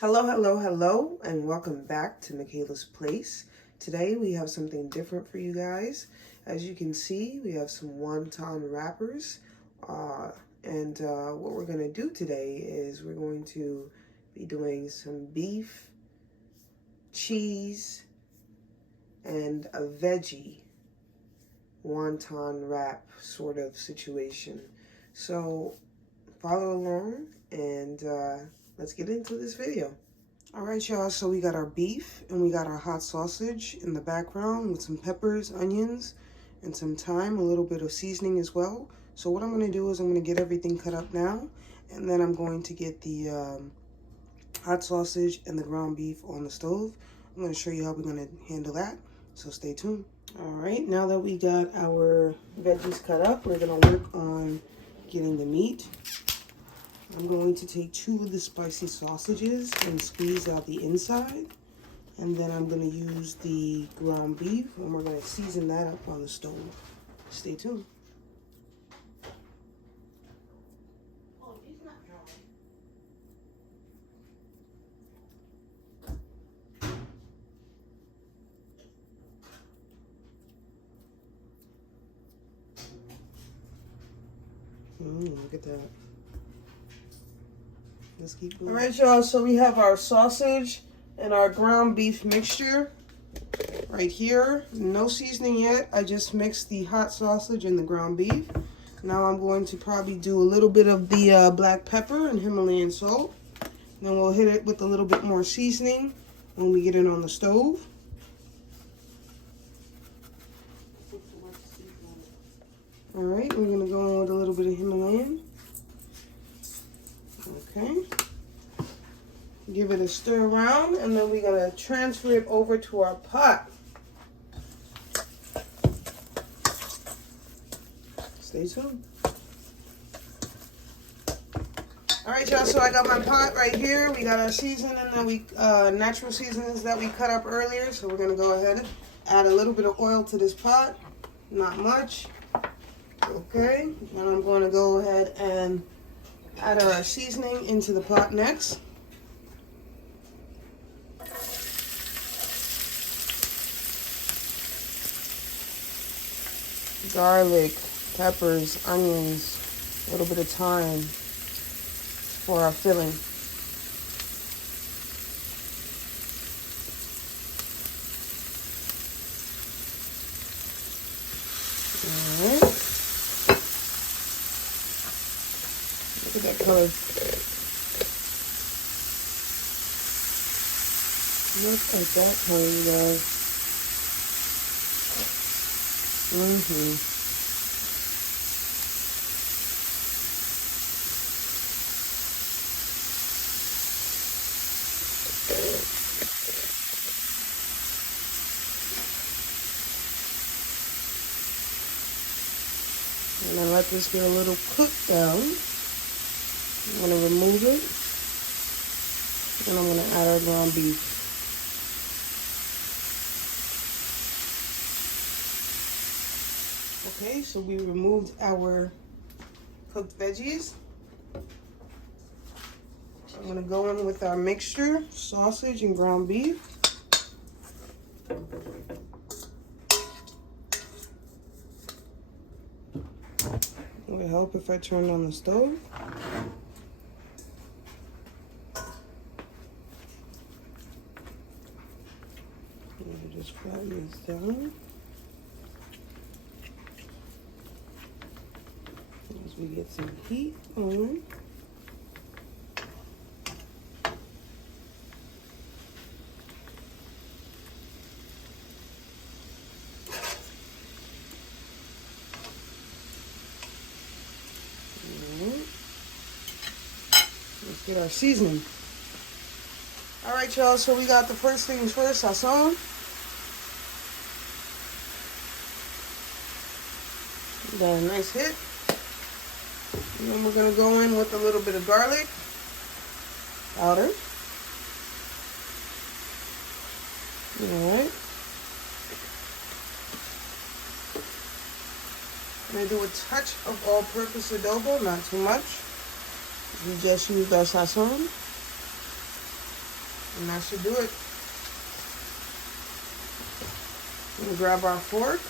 Hello, hello, hello, and welcome back to MIKHAILA'S Place. Today we have something different for you guys. As you can see, we have some wonton wrappers. What we're going to do today is we're going to be doing some beef, cheese, and a veggie wonton wrap sort of situation. So follow along and let's get into this video. All right, y'all, so we got our beef and we got our hot sausage in the background with some peppers, onions, and some thyme, a little bit of seasoning as well. So what I'm gonna do is I'm gonna get everything cut up now, and then I'm going to get the hot sausage and the ground beef on the stove. I'm gonna show you how we're gonna handle that, so stay tuned. All right, now that we got our veggies cut up, we're gonna work on getting the meat. I'm going to take 2 of the spicy sausages and squeeze out the inside. And then I'm going to use the ground beef and we're going to season that up on the stove. Stay tuned. Oh, it's not dry. Look at that. Let's keep going. All right, y'all, so we have our sausage and our ground beef mixture right here. No seasoning yet. I just mixed the hot sausage and the ground beef. Now I'm going to probably do a little bit of the black pepper and Himalayan salt. Then we'll hit it with a little bit more seasoning when we get it on the stove. All right, we're gonna go in with a little bit of Himalayan. Okay, give it a stir around, and then we're gonna transfer it over to our pot. Stay tuned. All right, y'all, so I got my pot right here. We got our seasoning that we, natural seasonings that we cut up earlier. So we're gonna go ahead and add a little bit of oil to this pot, not much. Okay, and I'm gonna go ahead and add our seasoning into the pot next. Garlic, peppers, onions, a little bit of thyme for our filling. All right. Look at that color. Look at that color, you guys. And then let this get a little cooked down. I'm going to remove it, and I'm going to add our ground beef. Okay, so we removed our cooked veggies. So I'm going to go in with our mixture, sausage and ground beef. It would help if I turned on the stove. Just flatten this down as we get some heat on. Let's get our seasoning. All right, y'all, so we got the first things first, sazon. Got a nice hit. And then we're going to go in with a little bit of garlic powder. All right. I'm going to do a touch of all-purpose adobo, not too much. We just used our sazon. And that should do it. We'll grab our fork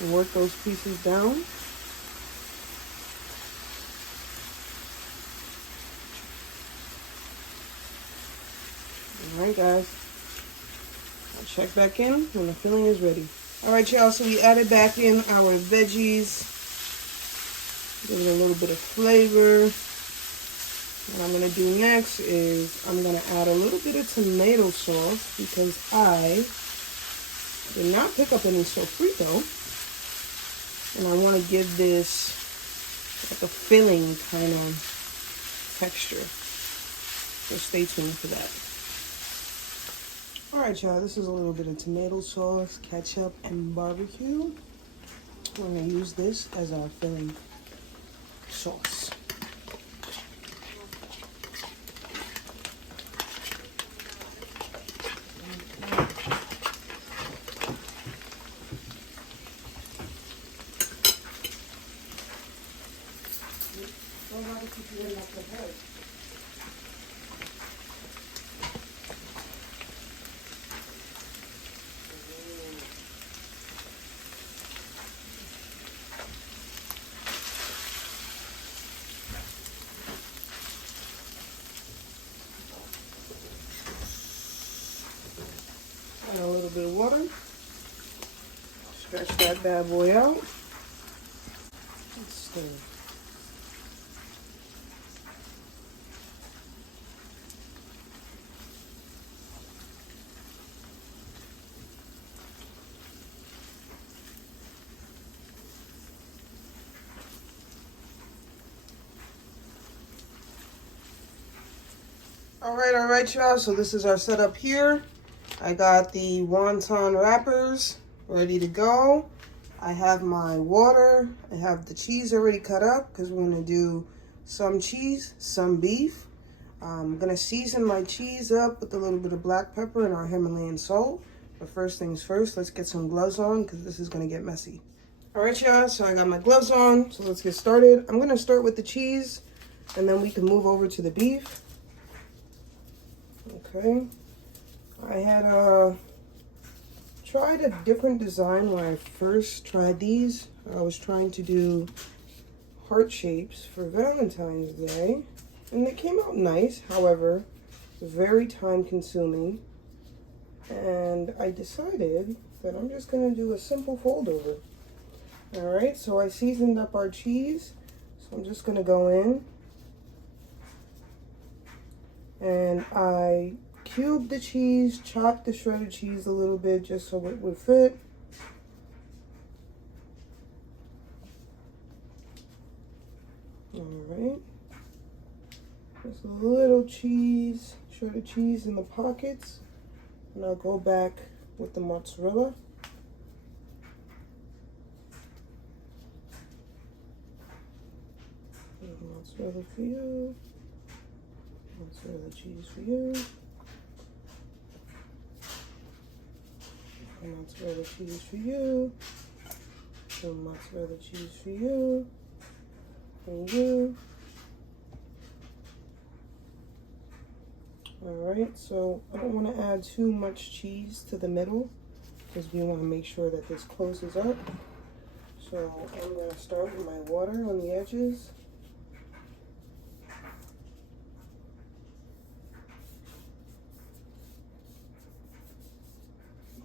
and work those pieces down. Alright guys, I'll check back in when the filling is ready. Alright y'all, so we added back in our veggies. Give it a little bit of flavor. What I'm going to do next is I'm going to add a little bit of tomato sauce because I did not pick up any sofrito. And I want to give this like a filling kind of texture. So stay tuned for that. Alright y'all, this is a little bit of tomato sauce, ketchup, and barbecue. We're going to use this as our filling sauce. Add a little bit of water. Stretch that bad boy out. Let's stir. All right, y'all. So this is our setup here. I got the wonton wrappers ready to go. I have my water. I have the cheese already cut up because we're going to do some cheese, some beef. I'm going to season my cheese up with a little bit of black pepper and our Himalayan salt. But first things first, let's get some gloves on because this is going to get messy. All right, y'all. So I got my gloves on. So let's get started. I'm going to start with the cheese and then we can move over to the beef. Okay. I had tried a different design when I first tried these. I was trying to do heart shapes for Valentine's Day, and they came out nice. However, very time consuming, and I decided that I'm just going to do a simple fold over. Alright, so I seasoned up our cheese, so I'm just going to go in, and I cubed the cheese, chopped the shredded cheese a little bit just so it would fit. Alright. Just a little cheese, shredded cheese in the pockets. And I'll go back with the mozzarella. Mozzarella for you. Mozzarella cheese for you. Mozzarella cheese for you. Some mozzarella cheese for you. And you. Alright, so I don't want to add too much cheese to the middle because we want to make sure that this closes up. So I'm going to start with my water on the edges.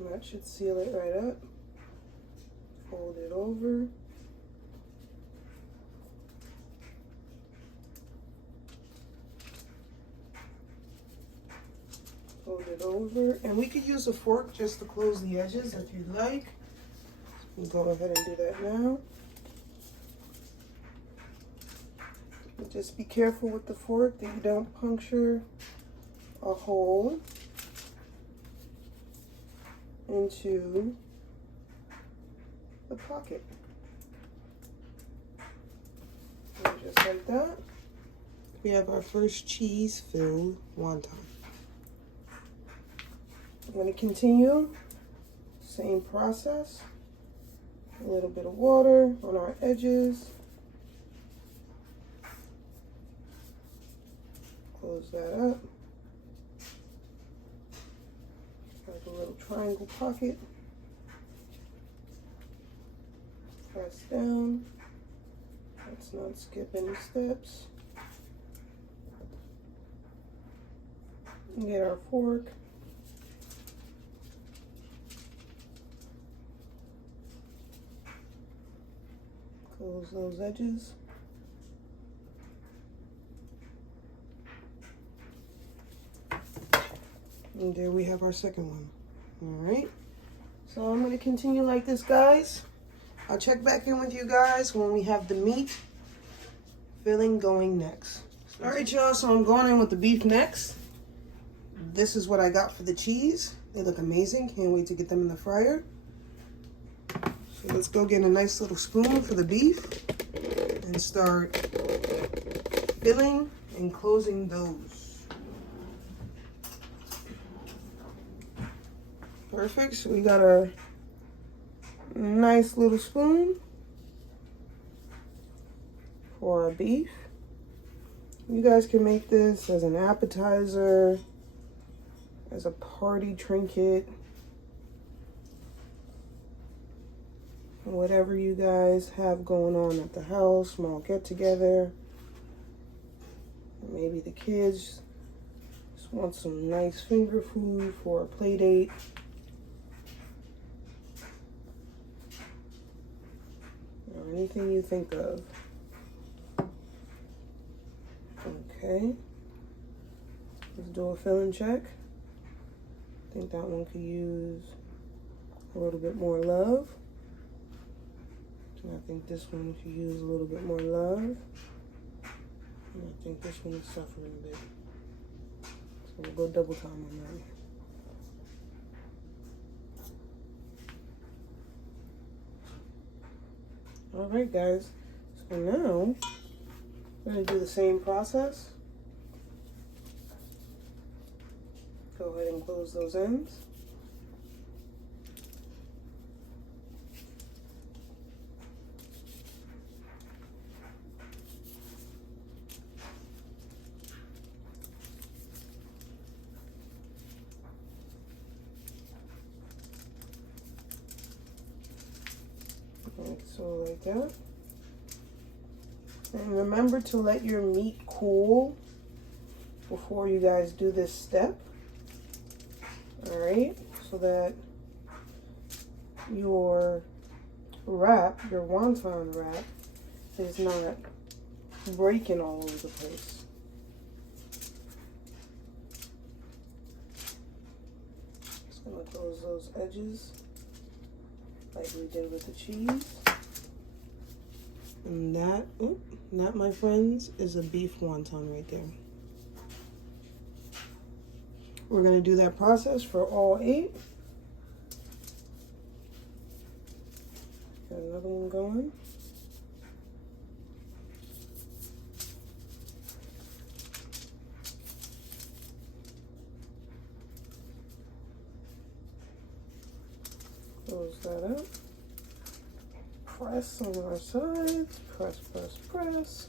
That should seal it right up. Fold it over. Fold it over. And we could use a fork just to close the edges if you'd like. We'll go ahead and do that now. But just be careful with the fork that you don't puncture a hole into the pocket. And just like that, we have our first cheese-filled wonton. I'm going to continue, same process, a little bit of water on our edges, Close that up. Like a little triangle pocket. Press down. Let's not skip any steps. Get our fork. Close those edges. And there we have our second one. All right. So I'm going to continue like this, guys. I'll check back in with you guys when we have the meat filling going next. All right, y'all. So I'm going in with the beef next. This is what I got for the cheese. They look amazing. Can't wait to get them in the fryer. So let's go get a nice little spoon for the beef and start filling and closing those. Perfect. So we got our nice little spoon for our beef. You guys can make this as an appetizer, as a party trinket, whatever you guys have going on at the house, small get together. Maybe the kids just want some nice finger food for a play date. Or anything you think of. Okay. Let's do a filling check. I think that one could use a little bit more love. And I think this one could use a little bit more love. And I think this one is suffering a bit. So we'll go double time on that. Alright guys, so now we're going to do the same process. Go ahead and close those ends. Like so, like that. And remember to let your meat cool before you guys do this step. Alright, so that your wrap, your wonton wrap, is not breaking all over the place. Just gonna close those edges like we did with the cheese. And that, that, my friends, is a beef wonton right there. We're going to do that process for all 8. Got another one going. Close that up. Press on our sides. Press, press, press.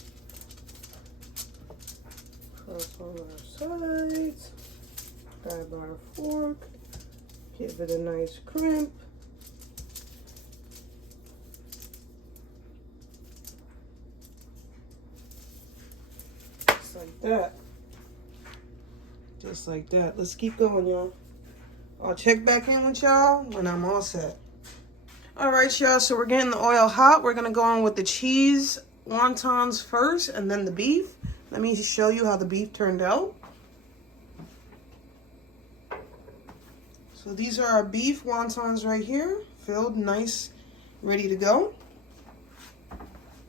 Press on our sides. Grab our fork, give it a nice crimp. Just like that. Just like that. Let's keep going, y'all. I'll check back in with y'all when I'm all set. All right, y'all, so we're getting the oil hot. We're gonna go on with the cheese wontons first and then the beef. Let me show you how the beef turned out. So these are our beef wontons right here, filled, nice, ready to go.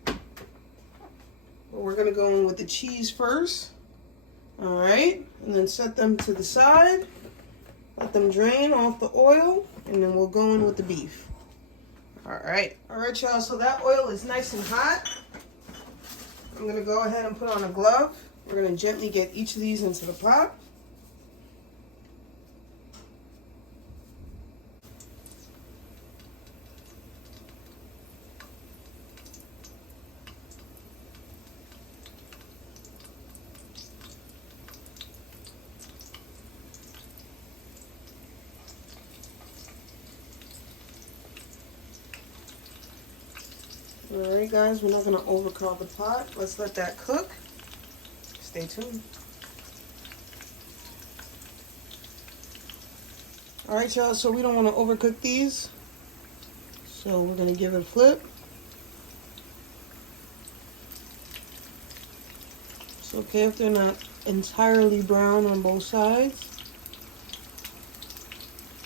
But we're gonna go in with the cheese first. All right, and then set them to the side. Let them drain off the oil, and then we'll go in with the beef. All right, y'all, so that oil is nice and hot. I'm gonna go ahead and put on a glove. We're gonna gently get each of these into the pot. Alright guys, we're not going to overcrowd the pot. Let's let that cook. Stay tuned. Alright y'all, so we don't want to overcook these. So we're going to give it a flip. It's okay if they're not entirely brown on both sides.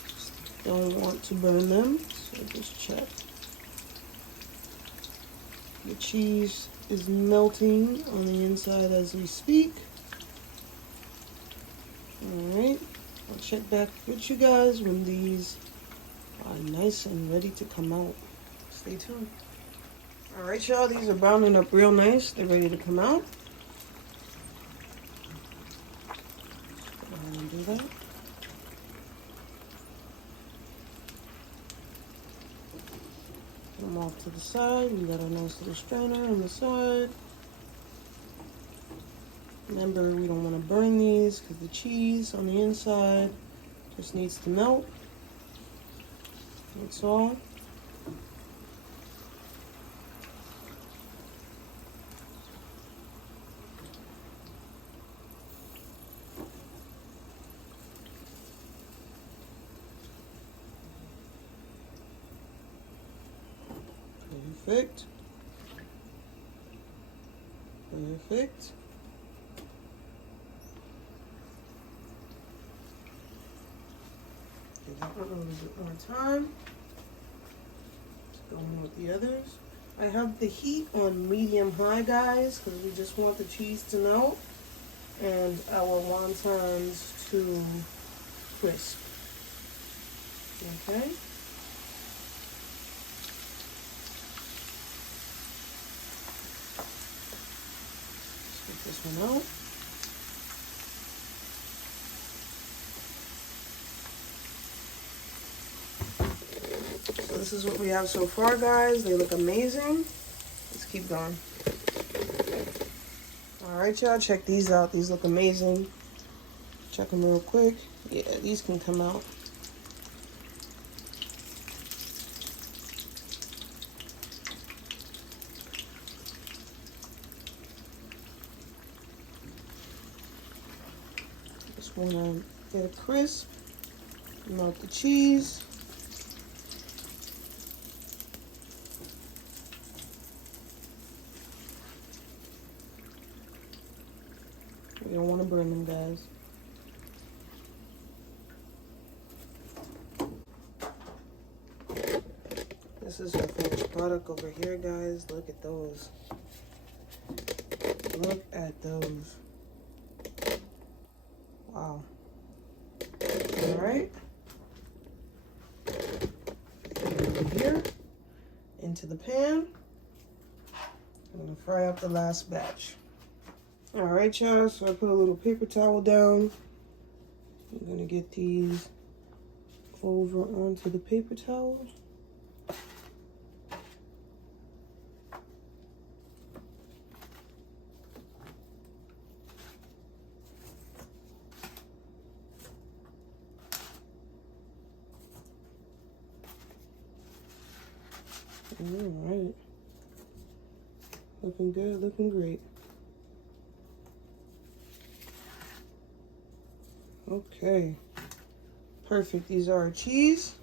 Just don't want to burn them, so just check. The cheese is melting on the inside as we speak. Alright, I'll check back with you guys when these are nice and ready to come out. Stay tuned. Alright y'all, these are browning up real nice. They're ready to come out. Go ahead and do that. Put them off to the side. We got our nice little strainer on the side. Remember, we don't want to burn these because the cheese on the inside just needs to melt. That's all. Perfect. Perfect. Give that one a little bit more time. Let's go in with the others. I have the heat on medium-high, guys, because we just want the cheese to melt and our wontons to crisp. Okay. This one out. So this is what we have so far, guys. They look amazing. Let's keep going. Alright y'all, check these out. These look amazing. Check them real quick. Yeah, these can come out. Just want to get it crisp. Melt the cheese. We don't want to burn them, guys. This is our finished product over here, guys. Look at those. Look at those. Wow. Alright. Over here. Into the pan. I'm going to fry up the last batch. Alright, y'all. So I put a little paper towel down. I'm going to get these over onto the paper towel. Alright. Looking good, looking great. Okay. Perfect. These are our cheese.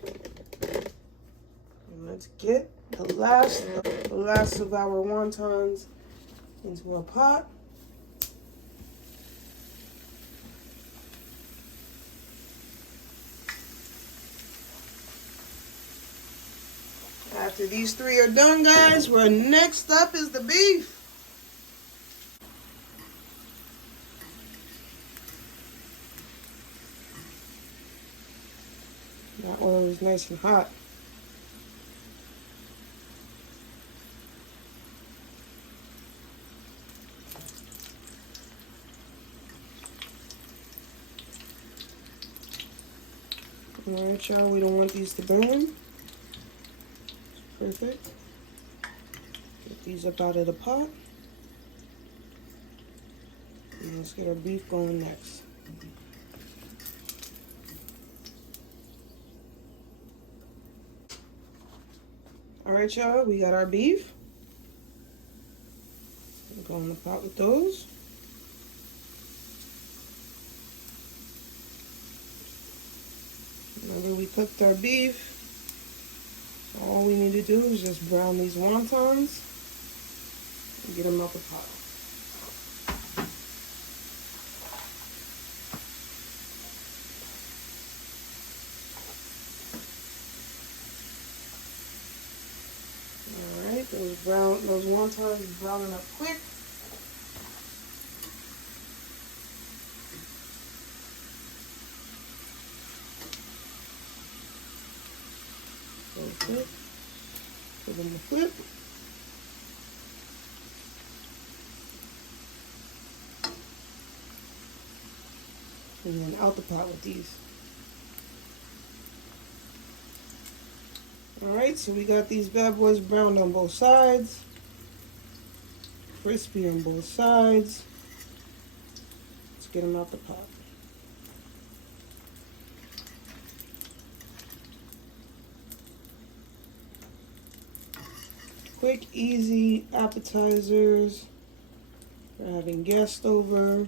And let's get the last of our wontons into our pot. After these three are done, guys, next up is the beef. That oil is nice and hot. Alright, y'all, we don't want these to burn. Perfect. Get these up out of the pot. And let's get our beef going next. Alright, y'all, we got our beef. Go in the pot with those. Remember, we cooked our beef. All we need to do is just brown these wontons and get them out the pot. All right, those wontons browning up quick. Flip. Put them in the flip. And then out the pot with these. Alright, so we got these bad boys browned on both sides. Crispy on both sides. Let's get them out the pot. Quick, easy appetizers for having guests over.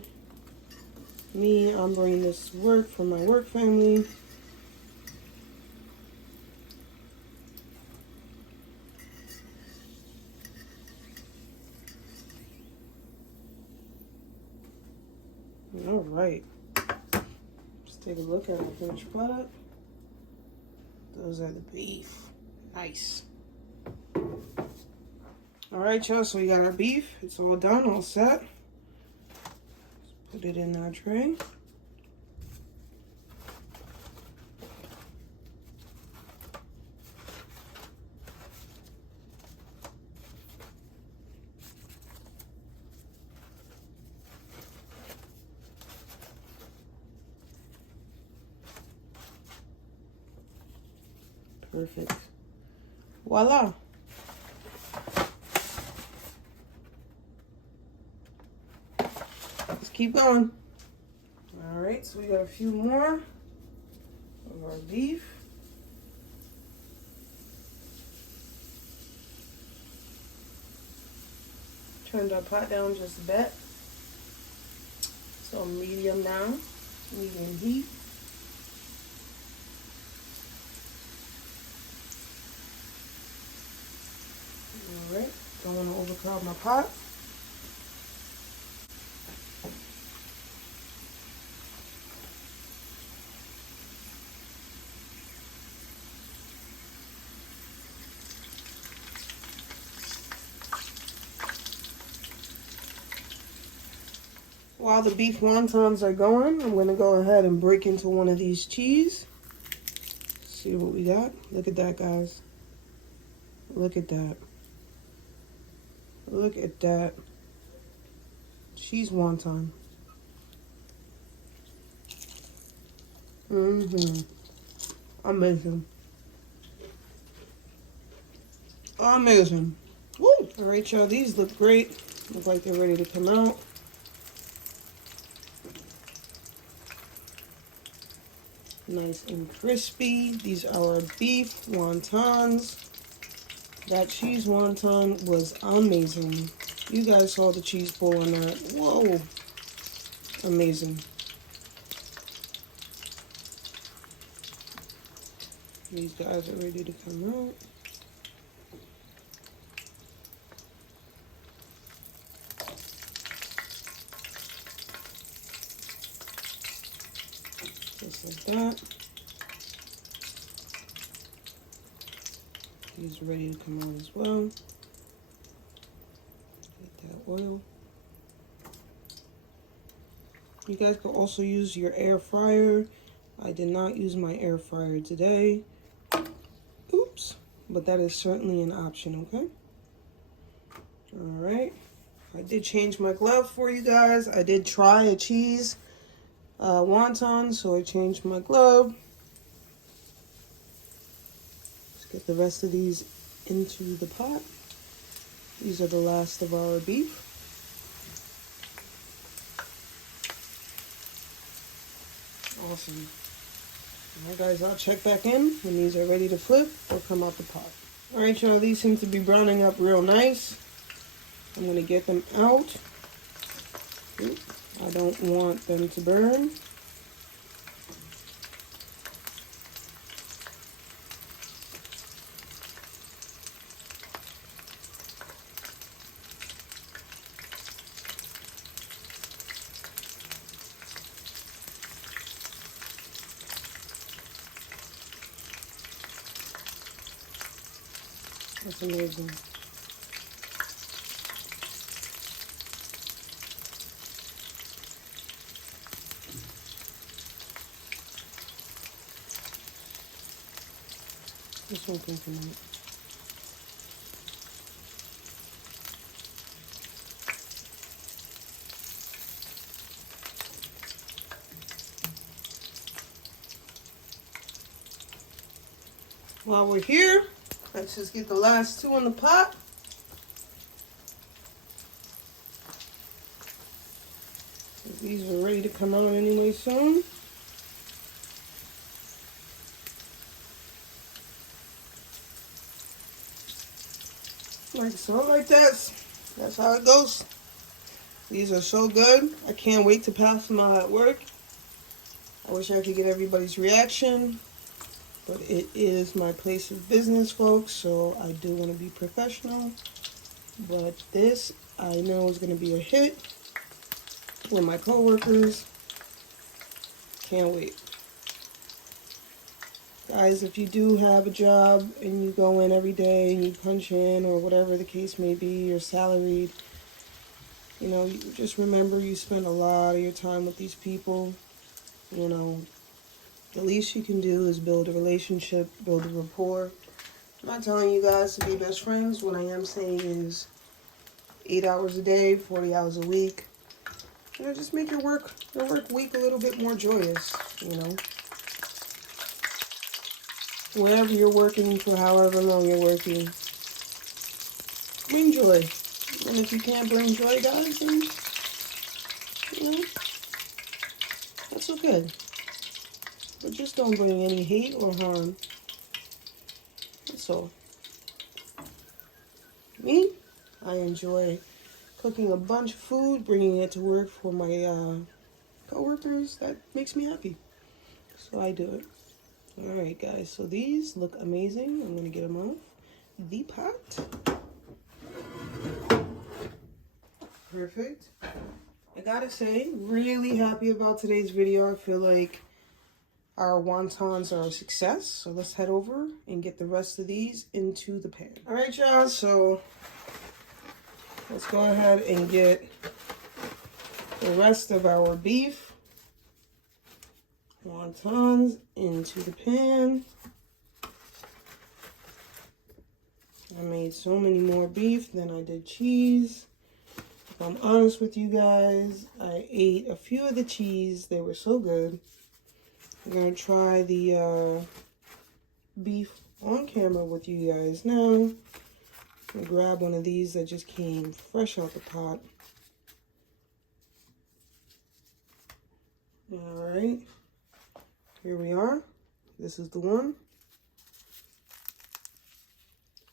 Me, I'm bringing this to work for my work family. All right. Let's take a look at the finished product. Those are the beef. Nice. Alright, y'all, so we got our beef. It's all done, all set. Let's put it in our tray. Perfect. Voila. Let's keep going. All right, so we got a few more of our beef. Turned our pot down just a bit. So medium now, medium heat. All right, don't want to overcrowd my pot. While the beef wontons are going, I'm going to go ahead and break into one of these cheese. See what we got. Look at that, guys. Look at that. Look at that. Cheese wonton. Amazing. Amazing. Woo! All right, y'all. These look great. Look like they're ready to come out. Nice and crispy. These are our beef wontons. That cheese wonton was amazing. You guys saw the cheese pull on that. Whoa. Amazing. These guys are ready to come out. Just like that. These are ready to come out as well. Get that oil. You guys can also use your air fryer. I did not use my air fryer today. Oops. But that is certainly an option, okay? Alright. I did change my glove for you guys. I did try a cheese wonton, so I changed my glove. Let's get the rest of these into the pot. These are the last of our beef. Awesome. Alright guys, I'll check back in when these are ready to flip or come out the pot. Alright y'all, these seem to be browning up real nice. I'm going to get them out. I don't want them to burn. That's amazing. This one can come out. While we're here, let's just get the last two in the pot. These are ready to come out anyway soon. Like so, like this. That's how it goes. These are so good. I can't wait to pass them out at work. I wish I could get everybody's reaction, but it is my place of business, folks, so I do want to be professional. But this, I know, is going to be a hit with my coworkers. Can't wait. Guys, if you do have a job and you go in every day and you punch in or whatever the case may be, you're salaried, you know, you just remember you spend a lot of your time with these people. You know, the least you can do is build a relationship, build a rapport. I'm not telling you guys to be best friends. What I am saying is 8 hours a day, 40 hours a week. You know, just make your work week a little bit more joyous, you know. Wherever you're working, for however long you're working, bring joy. And if you can't bring joy, guys, then, you know, that's okay. But just don't bring any hate or harm. That's all. Me, I enjoy cooking a bunch of food, bringing it to work for my coworkers. That makes me happy. So I do it. Alright guys, so these look amazing. I'm going to get them off the pot. Perfect. I gotta say, really happy about today's video. I feel like our wontons are a success. So let's head over and get the rest of these into the pan. Alright y'all, so let's go ahead and get the rest of our beef wontons into the pan. I made so many more beef than I did cheese. If I'm honest with you guys, I ate a few of the cheese. They were so good. I'm going to try the beef on camera with you guys now. I'm going to grab one of these that just came fresh out the pot. Alright. Here we are. This is the one.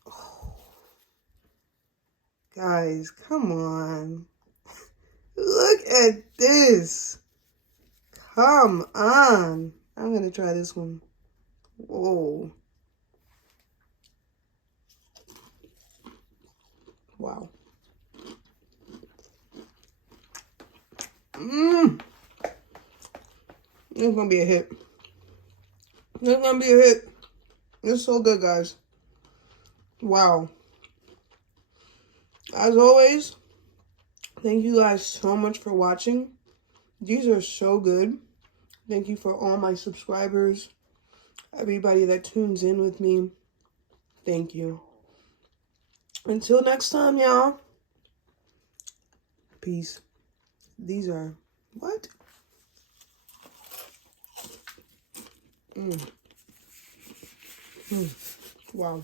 Oh. Guys, come on. Look at this. Come on. I'm going to try this one. Whoa. Wow. Mmm. It's going to be a hit. It's going to be a hit. It's so good, guys. Wow. As always, thank you guys so much for watching. These are so good. Thank you for all my subscribers. Everybody that tunes in with me. Thank you. Until next time, y'all. Peace. These are... What? Wow.